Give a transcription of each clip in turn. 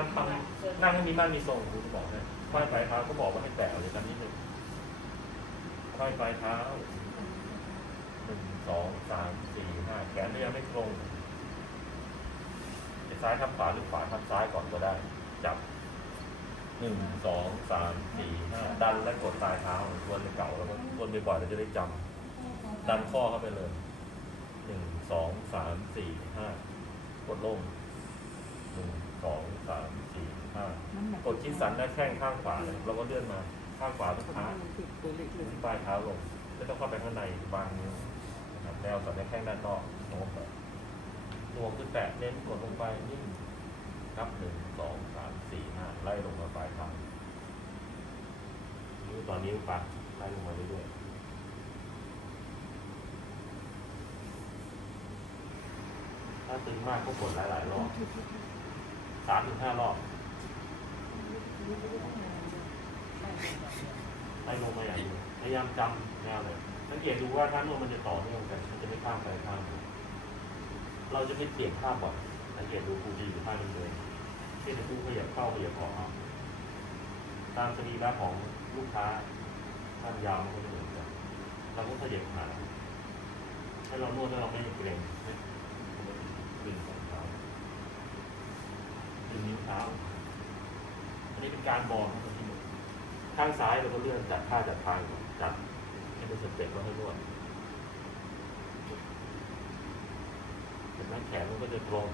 ามทำนั่งให้มีบ้านมีทรงคุณบอกนะค่อยปลายเท้าก็บอกว่าให้แตะเอาเลยกันนิดนึงค่อยปลายเท้าหนึ่งสองสามสี่ห้าแขนเนี่ยงไม่ตรงจะซ้ายทับขวาหรือขวาทับซ้ายก่อนก็ได้ จับหนึ่งสองสามสี่ห้าดันและกดปลายเท้าทวนในเก่าแล้วก็ทวนบ่อยๆเราจะได้จำดันข้อเข้าไปเลยหนึ่งสองสามสี่ห้ากดลงหนึ่ง สองสามสี่ห้ากดชิ้นสันหน้าแข้งข้างขวาเลยเราก็เลื่อนมา ข้างขวาทุกขาที่ปลายเท้าลงไม่ต้องเข้าไปข้างในบางนิ้วนะครับแนวสันหน้าแข้งด้านนอกโน้มไปรวมขึ้นแตะเน้นกดลงไปนิ่งนับหนึ่งสองสามสี่ห้าไล่ลงมาปลายเท้านิ้วต่อนิ้วไปไล่ลงมาเรื่อยๆถ้าตึงมากก็กดหลายๆรอบ สามถึงห้ารอบไล่ลงมาอย่างนี้พยายามจำแนวเลยสังเกตดูว่าท่านวดมันจะต่อเนื่องกัน มันจะไม่ข้ามไปข้ามมาเราจะไม่เปลี่ยนท่าบ่อยสังเกตดูครูจะอยู่ท่านี้เลยเช่นครูขยับเข้าขยับออกตามสรีระของลูกค้าท่านยาวมันก็ไม่เหมือนกันเราก็ขยับขาให้เรานวดแล้วเราไม่เกร็งดึงสองเท้า ดึงนิ้วเท้าอันนี้เป็นการบอกนะครับที่หนึ่งข้างซ้ายเราก็เลื่อนจัดท่าจัดทางจัดให้เป็นสเต็ปแล้วให้นวดเห็นไหมแขนมันก็จะตรง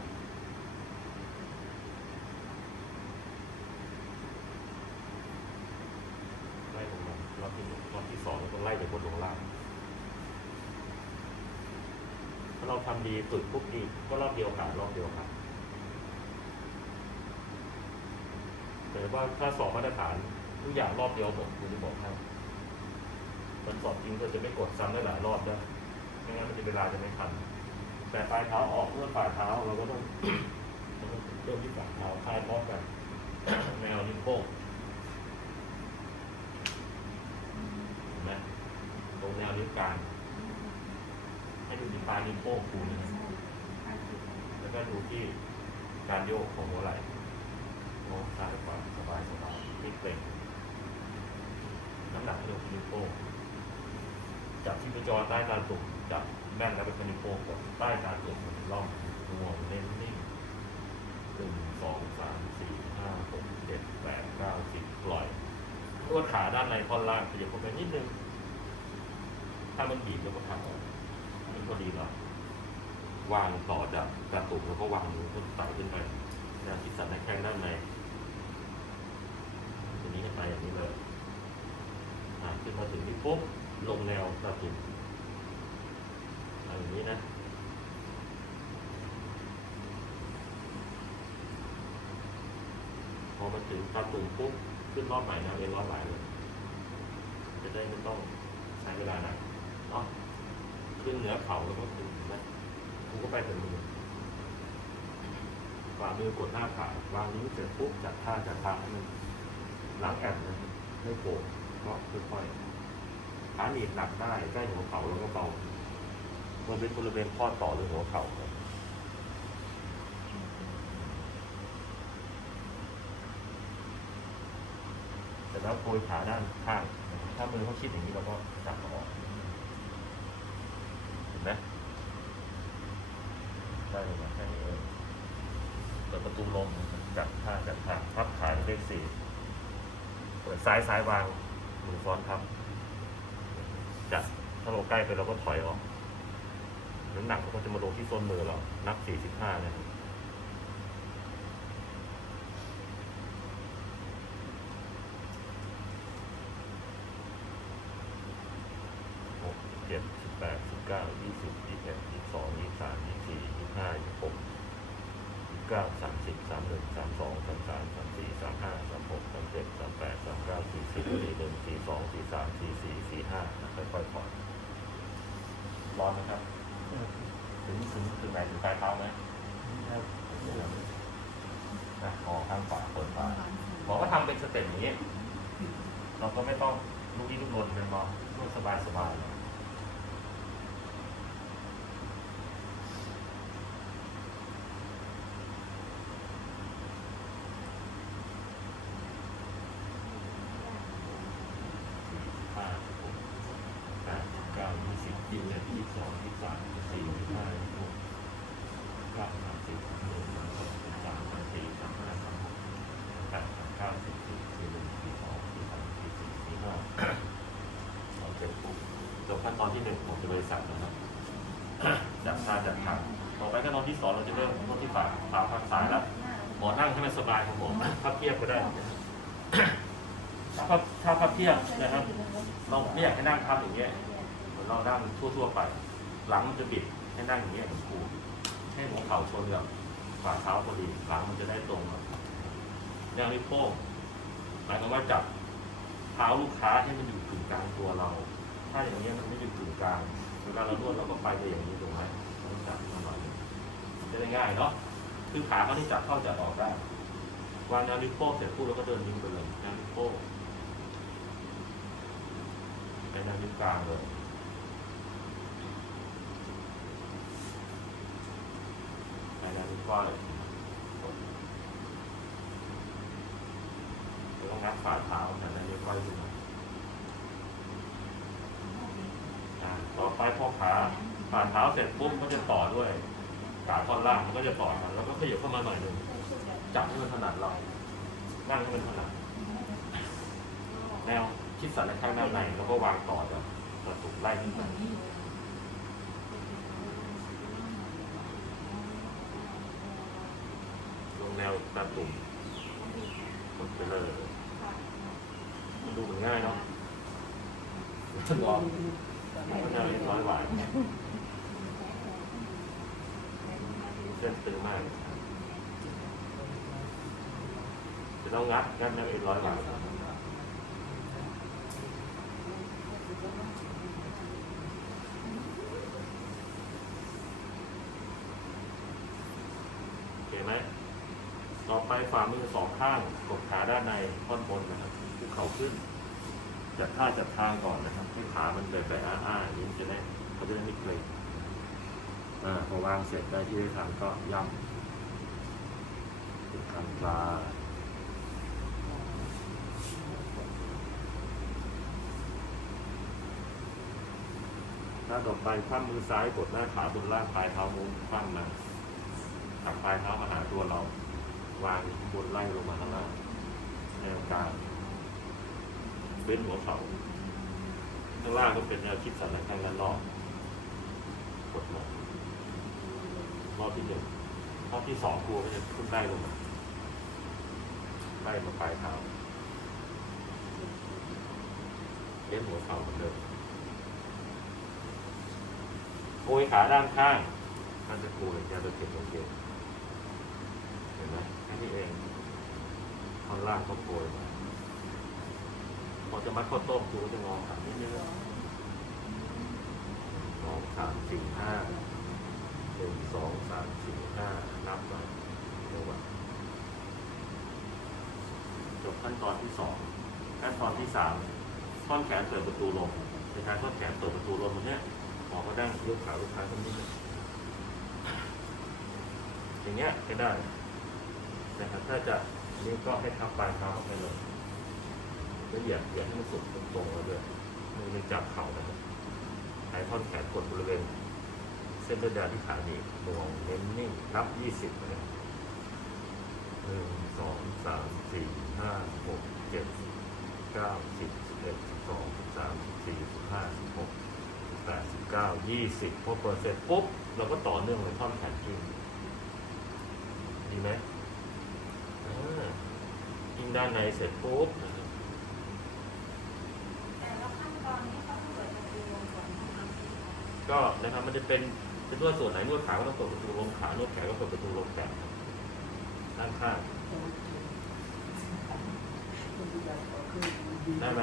ไล่ลงมารอบที่หนึ่งรอบที่สองเราต้องไล่จากบนลงล่างถ้าเราทำดีฝึกปุ๊บดีก็รอบเดียวหารอบเดียวหา แต่ว่าถ้าสอบมาตรฐานทุกอย่างรอบเดียวหมดคุณจะบอกให้มันสอบจริงก็จะไม่กดซ้ำได้หลายรอบนะไม่งั้นมันจะเวลาจะไม่ทันแต่ปลายเท้าออกเมื่อปลายเท้าเราก็ต้องเราต้องเริ่มที่ปลายเท้าคลายพร้อมกันแมวนิ้วโป้งเห็นไหมตรงแนวนิ้วกลางให้ดูที่ปลายนิ้วโป้งคูนะแล้วก็ดูที่การโยกของหัวไหล่ โน้มซ้ายขวาสบายสบายไม่เกร็งน้ำหนักให้ลงที่นิ้วโป้งจับที่ประจรใต้ตาตุ่มจับแม่นแล้วไปที่นิ้วโป้งกดใต้ตาตุ่มล่องงวเน้นนิ่งหนึ่งสองสามสี่ห้าหกเจ็ดแปดเก้าสิบปล่อยนวดขาด้านในท่อนล่างขยับเข้าไปนิดนึง ถ้ามันบีบแล้วก็พักออกมันก็ดีแล้ววางต่อจากตาตุ่มแล้วก็วางนิ้วก็ไต่ขึ้นไปแนวศีรษะในแข้งด้านใน ตัวนี้ไปอย่างนี้เลยขึ้นมาถึงที่ปุ๊บลงแนวตาตุ่มอย่างนี้นะพอมาถึงตาตุ่มปุ๊บขึ้นรอบใหม่นะเอ็นรอบใหม่เลยจะได้ไม่ต้องใช้เวลานานเนาะขึ้นเหนือเข่าแล้วก็ถึงนะคุณก็ไปถึงมือฝ่ามือกดหน้าผาวางนิ้วเสร็จปุ๊บจัดท่าจัดทางให้มัน หลังแอนนะไม่โผล่ก็ค่อยๆขาหนีบหนักได้ใกล้หัวเข่าแล้วก็เบามันเป็นบริเวณข้อต่อหรือหัวเข่าแต่แล้วโกยขาด้านข้าง ถ้ามือเขาชิดอย่างนี้เราก็จับออกเห็นไหมได้เลยนะแค่นี้เองเปิดประตูลมจับท่าจับทางพับขาเลขสี่ ซ้ายซ้ายวางมือซ้อนทับจัดถ้าเราใกล้ไปเราก็ถอยออกน้ำหนักมันก็จะมาลงที่ส้นมือเรานับสี่สิบห้าเนี่ยหกเจ็ดสิบแปดสิบเก้ายี่สิบยี่สิบเอ็ดยี่สิบสองยี่สิบสามยี่สิบสี่ยี่สิบห้ายี่สิบหก เก้าสามสิบสามหนึ่งสามสองสามสามสามสี่สามห้าสามหกสามเจ็ดสามแปดสามเก้าสี่สิบสี่หนึ่งสี่สองสี่สามสี่สี่สี่ห้าค่อยๆผ่อนร้อนไหมครับ ถึงถึงถึงไหนถึงปลายเท้าไหมนะคอข้างขวาเปิดขวาหมอก็ทำเป็นสเต็ปอย่างนี้ เราก็ ไม่ต้องลุกนี้ลุกลนเป็นมอนวดสบายสบายๆ หนึ่งของบริษัทนะครับ จับท่าจับทางต่อไปก็นอนที่สองเราจะเริ่มนอนที่ฝ่าฝ่าข้างซ้ายแล้วหมอนั่งให้มันสบายของหมอพับเพียบ ก็ได้ถ้าพับถ้าพับเพียบนะครับ เราไม่อยากให้นั่งทับอย่างเงี้ยเหมือนเรานั่งทั่วๆไป หลังมันจะบิดให้นั่งอย่างเงี้ยเหมือนครูให้หัวเข่าชนกับฝ่าเท้าพอดีหลังมันจะได้ตรงครับแนวนิ้วโป้งหมายความว่าจับเท้าลูกค้าให้มันอยู่กึ่งกลางตัวเรา ถ้าอย่างเงี้ยมันไม่อยู่กึ่งกลางเวลาเรานวดเราก็ไปไปอย่างนี้ถูกไหมต้องจับมันหน่อยจะได้ง่ายเนาะคือขาเขาที่จับเข้าจับออกได้ วางแนวนิ้วโป้งเสร็จปุ๊บเราก็เดินนิ้วไปเลยแนวนิ้วโป้งไปแนวนิ้วกลางเลยไปแนวนิ้วก้อยต้องงัดฝ่าเท้าแต่แนวนิ้วก้อยขึ้นมาอ่าต่อไปพอขาฝ่าเท้าเสร็จปุ๊บก็จะต่อด้วยขาท่อนล่างมันก็จะต่อกันแล้วก็ขยับเข้ามาหน่อยหนึ่ง จับให้มันถนัดเรา นั่งให้มันถนัดแนวคิดสันในข้างหน้าในแล้วก็วางต่อจากกระตุกไล่ขึ้นมาลงแนวตาตุ่มกดไปเลยมันดูเหมือนง่ายเนาะทดลองก็จะเรียบร้อยหวานเส้นตึงมาก จะต้องงัดงัดแนวเอ็นร้อยหวานโอเคไหมต่อไปฝ่ามือสองข้างกดขาด้านในท่อนบนนะครับคุกเข่าขึ้น จัดท่าจัดทางก่อนนะครับ ให้ขามันเดินไปอ้าๆอย่างนี้จะได้เขาจะได้ไม่เกร็งอ่าพอวางเสร็จได้ที่ได้ทำก็ย่ำเป็นคำปลา ถ้าต่อไปคว่ำมือซ้ายกดหน้าขาบนล่างปลายเท้ามุ้งคว่ำมาตักปลายเท้ามาหาตัวเรา วางบนไล่ลงมาข้างล่างแนวกลางเบ้นหัวเข่าข้างล่างก็เป็นแนวคิดสันหลังข้างด้านรอกดมารอบที่หนึ่งรอบที่สองครูก็จะขึ้นได้ลงมาไล่มาปลายเท้าเบ้นหัวเข่าเหมือนเดิม โกยขาด้านข้างมันจะโกยจะเก็บลงเกงเห็นไหมแค่นี้เองท่อนล่างก็โกยมาพอจะมัดข้าวต้มครูก็จะงอขานิดนึงสองสามสี่ห้าหนึ่งสองสามสี่ห้านับมาเรียกว่าจบขั้นตอนที่สองขั้นตอนที่สามท่อนแขนเปิดประตูลงในการท่อนแขนเปิดประตูลงตรงเนี้ย อก็ได้ยกขาลูกค้าตรงนี้เลยอย่างเงี้ยก็ได้นะครับถ้าจะนนี้ก็ให้ทับปลายเท้าไปเลยแล้วเหยียดเหยียดให้มันสุดตรงๆแล้วด้วยมือมันจับเข่านะครับหายท่อนแขนกดบริเวณ เส้นเลือดแดงที่ขาหนีบหน่วงเน้นนิ่งนับยี่สิบเลยหนึ่งสองสามสี่ห้าหกเจ็ดเก้าสิบสิบเอ็ดสิบสองสิบสามสิบสี่สิบห้าสิบหก แปดสิบเก้ายี่สิบพอเปิดเสร็จปุ๊บ เราก็ต่อเนื่องเลยท่อนแขนขึ้นดีไหมอ่ายิงด้านในเสร็จปุ๊บแต่ละขั้นตอนนี้เขาเปิดประตูลงส่วนก็นะครับมันจะเป็นเป็นนวดส่วนไหนนวดขาก็ต้องเปิดประตูลงขานวดแขนก็เปิดประตูลงแขนด้านข้างได้ไหม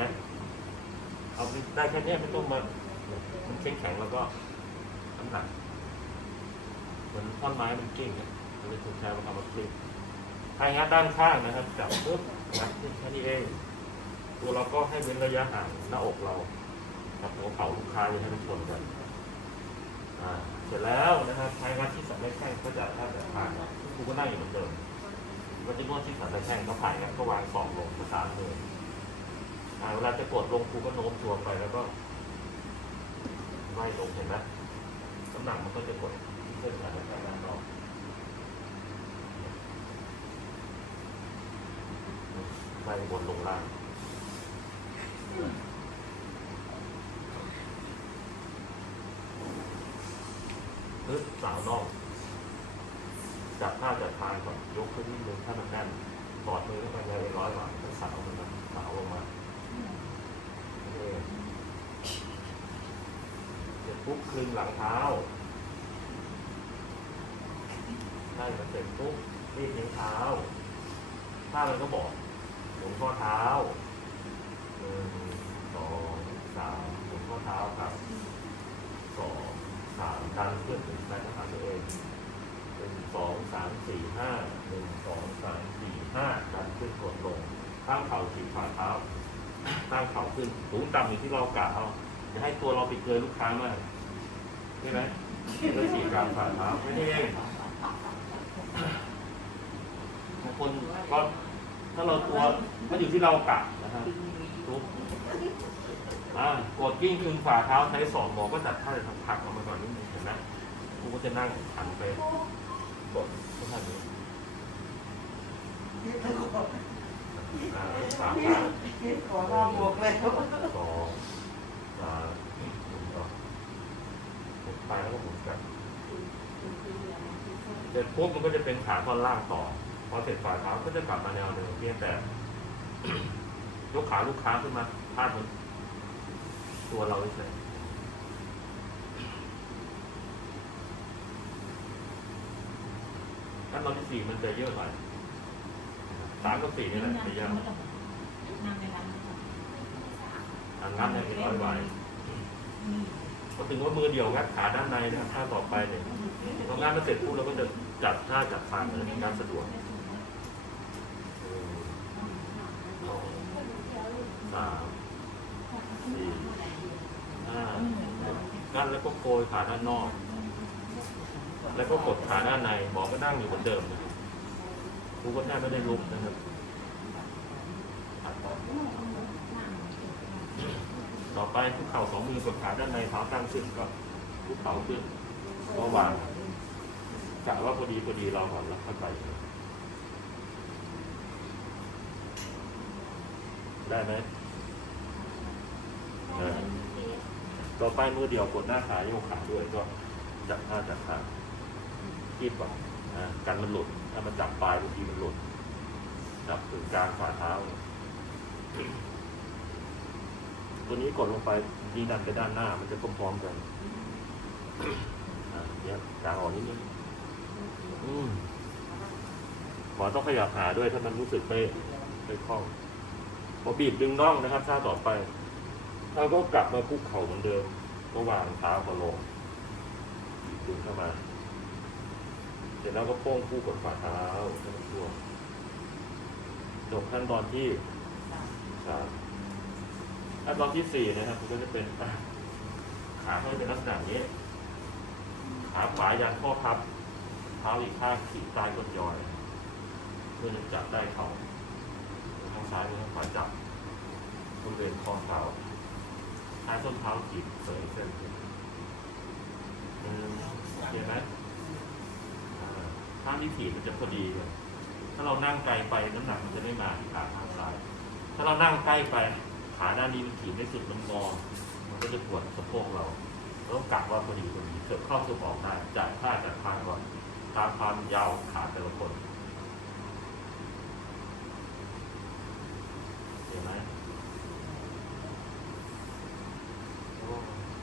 เอาได้แค่เนี้ยไม่ต้องมา มันแข็งแข็งแล้วก็น้ำหนักเหมือนท่อนไม้มันกิ้งอะมันเลยถูกใช้มาทำมาคลิปถ้างัดด้านข้างนะครับจับปุ๊บงัดแค่นี้เอง ตัวเราก็ให้เว้นระยะห่างหน้าอกเรากับหัวเข่าลูกค้าอย่าให้มันชนกันอ่าเสร็จแล้วนะครับใช้งัดที่สันได้แข้งก็จะถ้าจะผ่านครูก็นั่งอยู่เหมือนเดิมก็จะนวดที่สันได้แข้งก็ผ่านกันก็วางศอกลงประสานมืออ่าเวลาจะกดลงครูก็โน้มตัวไปแล้วก็ ไล่ลงเห็นไหมน้ำหนักมันก็จะกดขึ้นมาแล้วก็นั่งออกไล่บนลงล่างนึสาวน่องจับข้าจับทางก่อนยกขึ้นนิดนึงถ้ามันแน่นกอดมือเข้าไปเลยร้อยหลังก็สาวมันสาวลงมาเออ ปุ๊บคลึงหลังเท้าได้มาเสร็จปุ๊บรีดนิ้วเท้า ถ้ามันก็บอกหมุนข้อเท้าหนึ่งสองสามหมุนข้อเท้าครับสองสามดันขึ้นถึงแรงขาตัวเองหนึ่งสองสามสี่ห้าหนึ่งสองสามสี่ห้าดันขึ้นกดลงตั้งเข่าฉีกฝ่าเท้าตั้งเข่าขึ้นสูงต่ำอยู่ที่เรากะเอา อย่าให้ตัวเราไปเกินลูกค้ามากใช่ไหมแล้วฉีกกลางฝ่าเท้าไม่ได้เองบางคนก็ถ้าเราตัวก็อยู่ที่เรากะนะฮะทุกอ่ากดกิ้งคืนฝ่าเท้าใช้สองหมอก็จัดท่าจะทำผักออกมาก่อนนิดนึงเห็นไหมกูก็จะนั่งหันไปกดท่านี้อ่าสามขอรอบบวกแล้ว สองสาหมุนต่อหมุนไปแล้วก็หมุนกลับเสร็จปุ๊บมันก็จะเป็นขาท่อนล่างต่อ พอเสร็จฝ่าเท้าก็จะกลับมาแนวเดิมเพียงแต่ยกขาลูกค้าขึ้นมาพาดมือนตัวเราเฉยขั้นตอนที่สี่มันจะเยอะหน่อยสามกับสี่นี่แหละจะเยอะ อันงัดเนี่ยเป็นร้อยไวพอถึงว่ามือเดียวงัดขาด้านในนะครับท่าต่อไปเนี่ยพองัดมาเสร็จปุ๊บเราก็จะจัดท่าจัดทางเลยในการสะดวกสองสามสี่ห้างัดแล้วก็โกยขาด้านนอก แล้วก็กดขาด้านในหมอก็นั่งอยู่เหมือนเดิมครับครูก็แทบไม่ได้ลุกนะครับ ต่อไปคุกเข่าสองมือกดขาด้านในเท้าตั้งขึ้นก็คุกเข่าขึ้นก็วางกะว่าพอดีพอดีเราก่อนแล้วค่อยไป ได้ไหมต่อไปมือเดียวกดหน้าขาโยกขาด้วยก็จับท่าจับขาคีบก่อนอ่ากันมันหลุดถ้ามันจับปลายบางทีมันหลุดจับถึงกลางฝ่าเท้า ตัวนี้กดลงไปยีดันไปด้านหน้า มันจะพร้อมๆกันเนี่ยกางออกนิดนึงหมอต้องขยับหาด้วยถ้ามันรู้สึกไม่ไม่คล่องพอบีบดึงน่องนะครับท่าต่อไปเราก็กลับมาคุกเข่าเหมือนเดิมก็วางเท้าก็ลงบีบดึงเข้ามาเสร็จแล้วก็โป้งคู่กับฝ่าเท้าให้มันทั่วจบขั้นตอนที่สาม ขั้นตอนที่สี่นะครับมันก็จะเป็นขาให้เป็นลักษณะนี้ ขาขวายันข้อพับเท้าอีกข้างขีดใต้ก้นยอยเพื่อจะจับได้เขาข้างซ้ายมือข้างขวาจับบริเวณข้อเท้าท้ายส้นเท้าขีดเสยเส้นขึ้นไหมข้างที่ถีบมันจะพอดีเลยถ้าเรานั่งไกลไปน้ำหนักมันจะไม่มาที่ขาข้างซ้าย ถ้าเรานั่งใกล้ไป ขาด้านนี้มันถีบไม่สุดมันงอมันก็จะปวดสะโพกเราเราต้องกะว่าพอดีพอดีเกิดเข้าเกิดออกได้จ่ายท่าจัดทางก่อนตามความยาวขาแต่ละคนเห็นไหมโอ้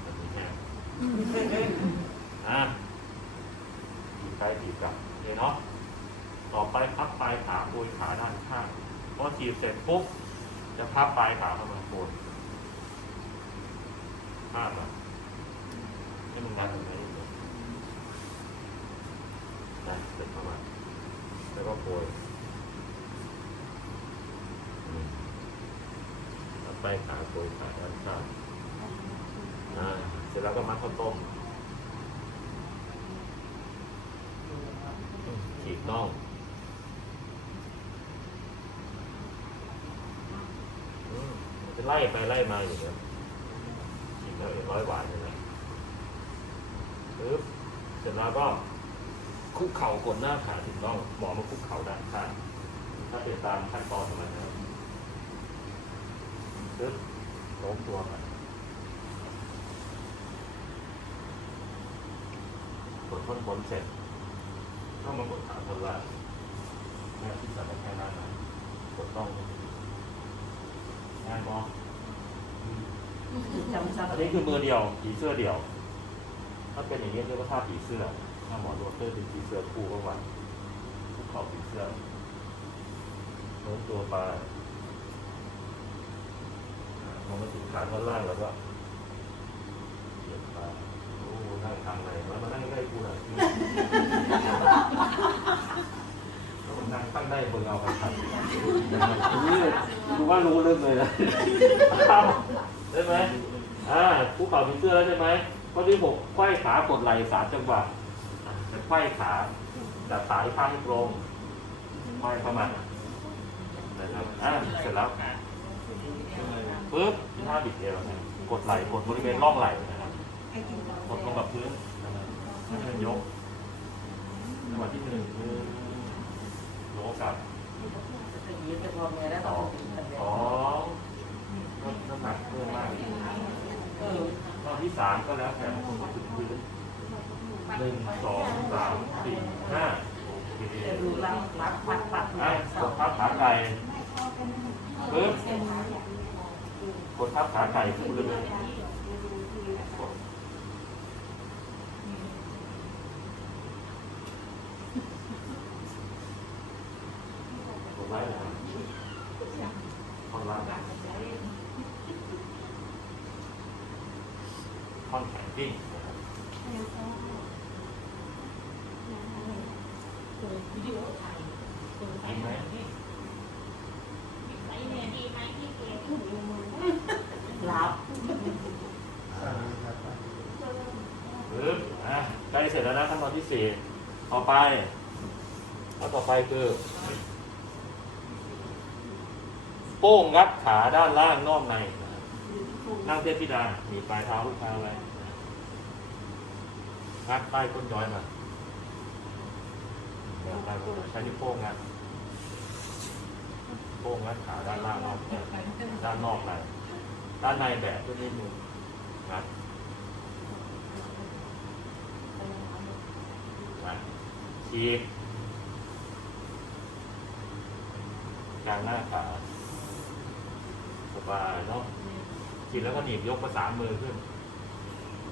แบบนี้แห้งอะถีบไปถีบกลับโอเคเนาะต่อไปพับปลายขาโกยขาด้านข้างพอถีบเสร็จปุ๊บ จะพับปลายขาเข้ามาโกยห้ามอะให้มันดันตรงนี้เลยดันเสร็จเข้ามาแล้วก็โกยอืมพับปลายขาโกยขาด้านข้างอ่าเสร็จแล้วก็มัดข้าวต้มฉีกน่องอืมมันจะ ไล่ไปไล่มาอยู่เนี่ยฉีกแล้วเอ็นร้อยหวานเลยปึ๊บเสร็จแล้วก็คุกเข่ากดหน้าขาถึงน่องหมอมาคุกเข่าด้านข้างถ้าเป็นตามขั้นตอนของมันนะครับปึ๊บโน้มตัวมากดท่อนบนเสร็จก็มากดขาคนล่างแม่ที่สั่นแค่นั้นนะกดต้อง ง่ายมองจำซ้ำอันนี้คือมือเดียวผีเสื้อเดียว ถ้าเป็นอย่างนี้เรียกว่าท่าผีเสื้อถ้าหมอดูเตอร์เป็นผีเสื้อคู่ก็ว่าคุกเข่าผีเสื้อโน้มตัวไปมองมาถึงขาท่อนล่างแล้วก็เหยียดไปโอ้นั่งทางไหนมามานั่งใกล้กูหน่อยแล้วผมนั่งตั้งได้เบนเอาไปครั บนี่ดูว่ารู้เรื่องเลยนะได้ไหมอ่าภูเขาผีเสื้อแล้วใช่ไหมข้อที่หกไขว้ขากดไหล่สามจังหวะอะจะไขว้ขาจับขาอีกข้างให้ตรงไขว้เข้ามานะครับอ่าเสร็จแล้วปึ๊บท่าบิดเอวนะกดไหล่กดบริเวณร่องไหล่นะครับกดลงกับพื้นนะครับให้มันยกจังหวะที่หนึ่งคือยกกลับยืนจะพอแม่แล้วสต่อองสองน้ำหนักเพิ่มมาก เออ ตอน ที่สามก็แล้วแต่บางคนถึงพื้นหนึ่งสองสามสี่ห้าโอเคจะดูรักรักปัดปัดอะกดทับขาไก่ปึ๊บกดทับขาไก่ขึ้นเลยกดกดไว้เลยครับท่อนล่างท่อนแขนกิ้งนะครับ วิดีโอถ่ายกินไหมไอ้เนี่ยดีไหมที่เกมรับปึ๊บอะใกล้เสร็จแล้วนะขั้นตอนที่สี่ต่อไปแล้วต่อไปคือ โป้งงัดขาด้านล่างนอกในนะครับนั่งเทพธิดาหนีบปลายเท้าลูกเท้าไว้งัดใต้ก้นย้อยมา เดี๋ยวใต้ก้นย้อยใช้นิ้วโป้งงัดโป้งงัดขาด้านล่างนอกด้านนอกในด้านในแบะตัวนี้มืองัดมาฉีกกลางหน้าขาสบายเนาะฉีกแล้วก็หนีบยกประสานมือขึ้น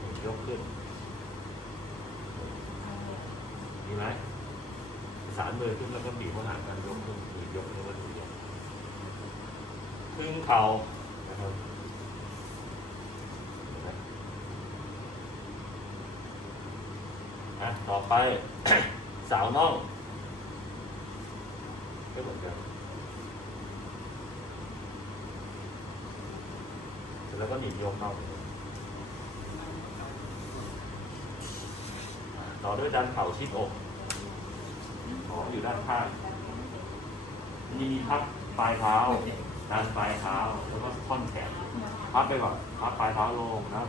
หนีบยกขึ้นดีไหม สานมือขึ้นแล้วก็บีบเข้าหากันยกขึ้นหนีบยกแล้วก็หนีบยกครึ่งเข่านะครับอะต่อไป สาวน่องก็เหมือนกันเสร็จแล้วก็หนีบยกน่องต่อด้วยดันเข่าชิดอก ขออยู่ด้านข้างมีพับปลายเท้าดันปลายเท้าแล้วก็ท่อนแขนพับไปก่อนพับปลายเท้าลงนะ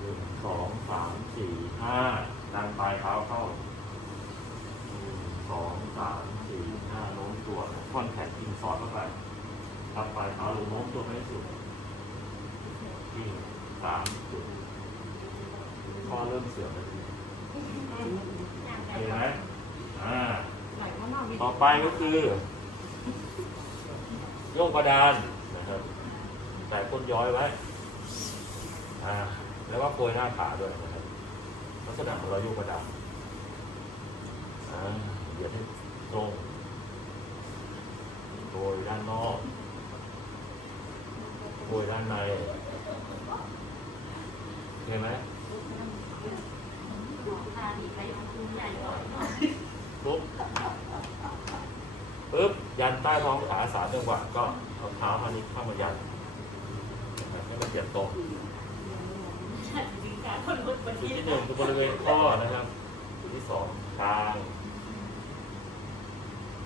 หนึ่งสองสามสี่ห้าดันปลายเท้าเข้าหนึ่งสองสามสี่ห้าโน้มตัวท่อนแขนกินสอดเข้าไปพับปลายเท้าลงโน้มตัวไปให้สุดที่สามจุดข้อเริ่มเสื่อมแล้วทีเห็นไหม ต่อไปก็คือโยกกระดานนะครับใส่ก้นย้อยไว้อ่าแล้วก็โกยหน้าขาด้วยนะครับลักษณะของเราโยกกระดานอ่าเดี๋ยวให้ตรงโกยด้านนอกโกยด้านในเห็นไหมพาดีไปทำคุณใหญ่ก่อนปุ๊บ ปึ๊บยันใต้ท้องขาสามจังหวะก็เอาเท้ามานี้เข้ามายันนะครับให้มันเหยียดตรงดีกคนรถบนจุดที่หนึ่งคือบริเวณข้อนะครับจุดที่สองกลาง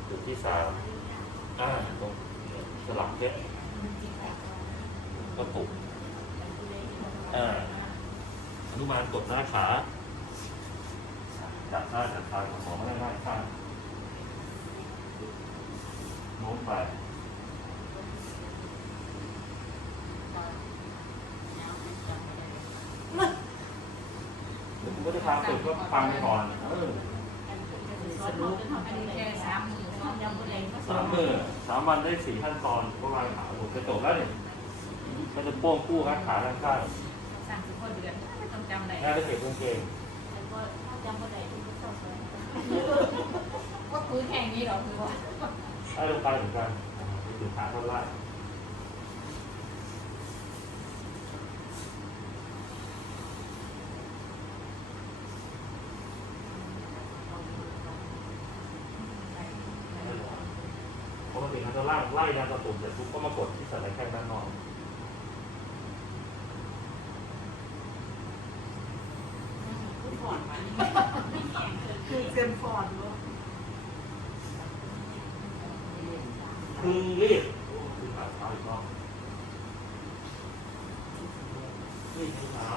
จุดที่สามอ่าตรงสลับเพชรก็ปุกอ่าอนุมานกดหน้าขาจับหน้าจับตาของหมอไม่ได้หน้าข้าง โน้มไปเดี๋ยวผมก็จะช้าสุดก็ฟังไปก่อนเออสรุปทำอะไรแค่สามหมื่นสองยำบะไรก็สามมือสามวันได้สี่ขั้นตอนก็วางขาผมจะจบแล้วเนี่ยมันจะโป้งคู่ขาขาด้านข้างสามสิบคนเดือนไม่ต้องจำได้งานได้เก็บกางเกงแล้วก็ถ้ายำบะไรที่ต้องสอนก็คือแข่งนี้หรอคือว่า ได้ลงไปเหมือนกันถึงขาท่อนล่างปกติเขาจะล่างไล่ยางกระตุกเสร็จปุ๊บก็มากดที่สันหลังแข้งด้านนอกผู้ผ่อนมันไม่แข็งเกินคือเซนฟอร์ดด้วยคึงรีบคือขาเท้าอีกรอบรีบเท้า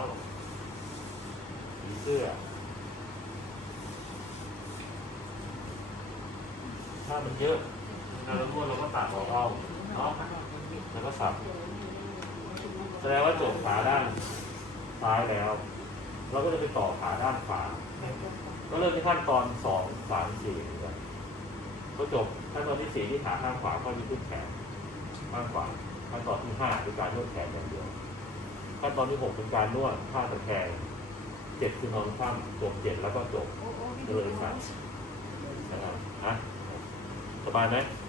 ผีเสื้อ ถ้ามันเยอะเราล้วเราก็ตัดออกเอาเนาะแล้วก็สับแสดงว่าจบขาด้านซ้ายแล้ว เราก็จะไปต่อขาด้านขวาก็เริ่มที่ขั้นตอนสองสามสี่นกันก็จบ ขั้นตอนที่สี่ที่ขาข้างขวาก็มีขึ้นแขนข้างขวาขั้นตอนที่ห้าคือการนวดแขนอย่างเดียวขั้นตอนที่หกเป็นการนวดท่าตะแคงเจ็ดคือนอนคว่ำจบเจ็ดแล้วก็จบเลยสั่นะครับฮะสบายไหมส